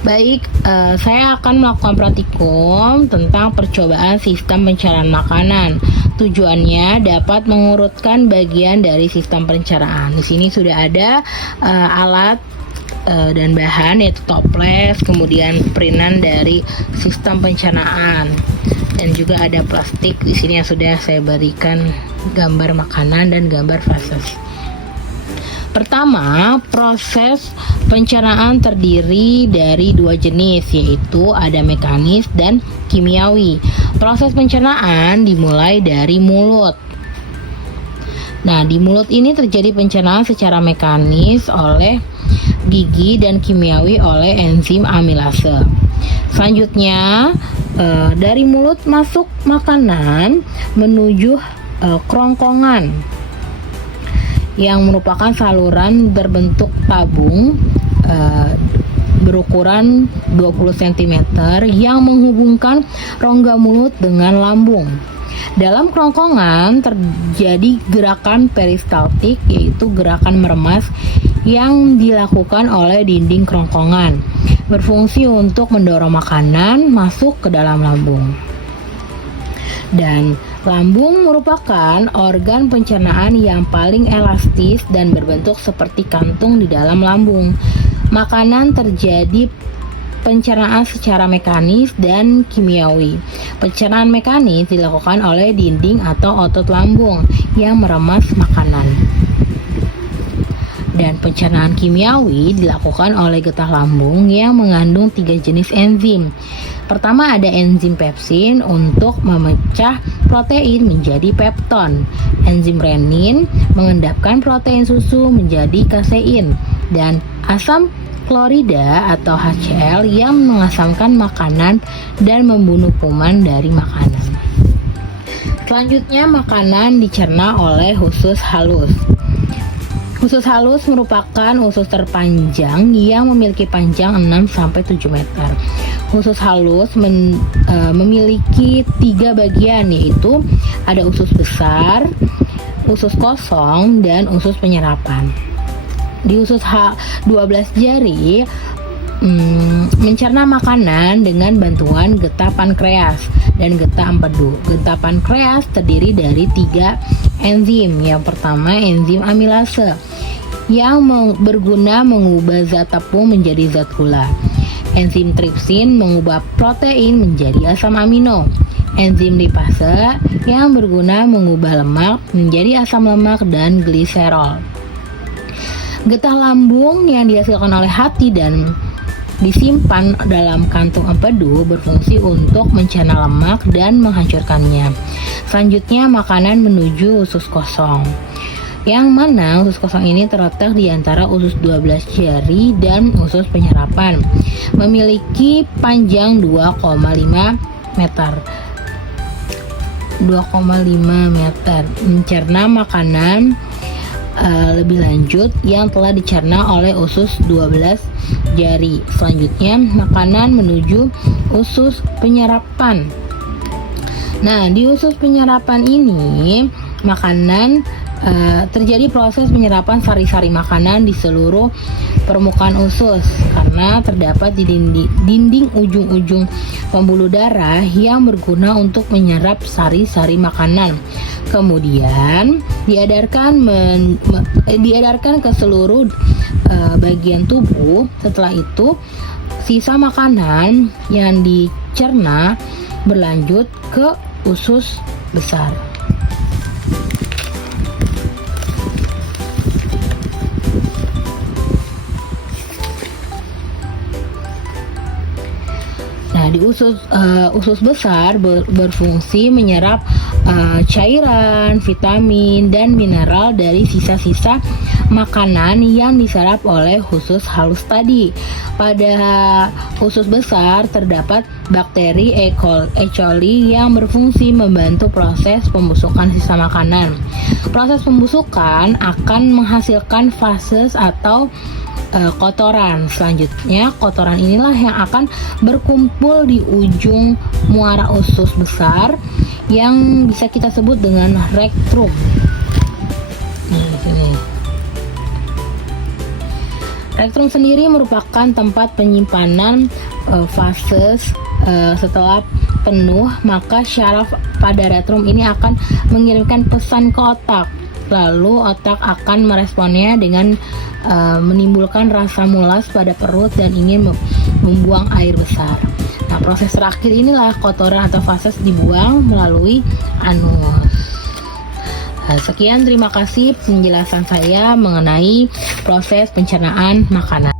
Baik, saya akan melakukan praktikum tentang percobaan sistem pencernaan makanan. Tujuannya dapat mengurutkan bagian dari sistem pencernaan. Di sini sudah ada alat dan bahan, yaitu toples, kemudian printan dari sistem pencernaan, dan juga ada plastik di sini yang sudah saya berikan gambar makanan dan gambar fases. Pertama, proses pencernaan terdiri dari dua jenis, yaitu ada mekanis dan kimiawi. Proses pencernaan dimulai dari mulut. Nah, di mulut ini terjadi pencernaan secara mekanis oleh gigi dan kimiawi oleh enzim amilase. Selanjutnya, dari mulut masuk makanan menuju kerongkongan, yang merupakan saluran berbentuk tabung berukuran 20 cm yang menghubungkan rongga mulut dengan lambung. Dalam kerongkongan terjadi gerakan peristaltik, yaitu gerakan meremas yang dilakukan oleh dinding kerongkongan, berfungsi untuk mendorong makanan masuk ke dalam lambung. Dan lambung merupakan organ pencernaan yang paling elastis dan berbentuk seperti kantung di dalam lambung. Makanan terjadi pencernaan secara mekanis dan kimiawi. Pencernaan mekanis dilakukan oleh dinding atau otot lambung yang meremas makanan. Dan pencernaan kimiawi dilakukan oleh getah lambung yang mengandung 3 jenis enzim. Pertama, ada enzim pepsin untuk memecah protein menjadi pepton. Enzim renin mengendapkan protein susu menjadi kasein. Dan asam klorida atau HCl yang mengasamkan makanan dan membunuh kuman dari makanan. Selanjutnya, makanan dicerna oleh usus halus. Usus halus merupakan usus terpanjang yang memiliki panjang 6-7 meter. Usus halus memiliki 3 bagian, yaitu ada usus besar, usus kosong, dan usus penyerapan. Di usus 12 jari mencerna makanan dengan bantuan getah pankreas dan getah empedu. Getah pankreas terdiri dari 3 enzim. Yang pertama, enzim amilase yang berguna mengubah zat tepung menjadi zat gula. Enzim tripsin mengubah protein menjadi asam amino. Enzim lipase yang berguna mengubah lemak menjadi asam lemak dan gliserol. Getah lambung yang dihasilkan oleh hati dan disimpan dalam kantung empedu berfungsi untuk mencerna lemak dan menghancurkannya. Selanjutnya, makanan menuju usus kosong, yang mana usus kosong ini terletak di antara usus 12 jari dan usus penyerapan. Memiliki panjang 2,5 meter. Mencerna makanan lebih lanjut yang telah dicerna oleh usus 12 jari. Selanjutnya, makanan menuju usus penyerapan. Nah, di usus penyerapan ini makanan terjadi proses penyerapan sari-sari makanan di seluruh permukaan usus karena terdapat di dinding ujung-ujung pembuluh darah yang berguna untuk menyerap sari-sari makanan. Kemudian diedarkan ke seluruh bagian tubuh. Setelah itu, sisa makanan yang dicerna berlanjut ke usus besar. Nah, di usus besar berfungsi menyerap cairan, vitamin, dan mineral dari sisa-sisa makanan yang diserap oleh usus halus tadi. Pada usus besar terdapat bakteri E. coli yang berfungsi membantu proses pembusukan sisa makanan. Proses pembusukan akan menghasilkan fases atau kotoran. Selanjutnya, kotoran inilah yang akan berkumpul di ujung muara usus besar yang bisa kita sebut dengan rektrum. Nah, di sini. Rektrum sendiri merupakan tempat penyimpanan fases. Setelah penuh, maka syaraf pada retrum ini akan mengirimkan pesan ke otak. Lalu otak akan meresponnya dengan menimbulkan rasa mulas pada perut dan ingin membuang air besar. Nah, proses terakhir inilah kotoran atau fases dibuang melalui anus. Sekian, terima kasih penjelasan saya mengenai proses pencernaan makanan.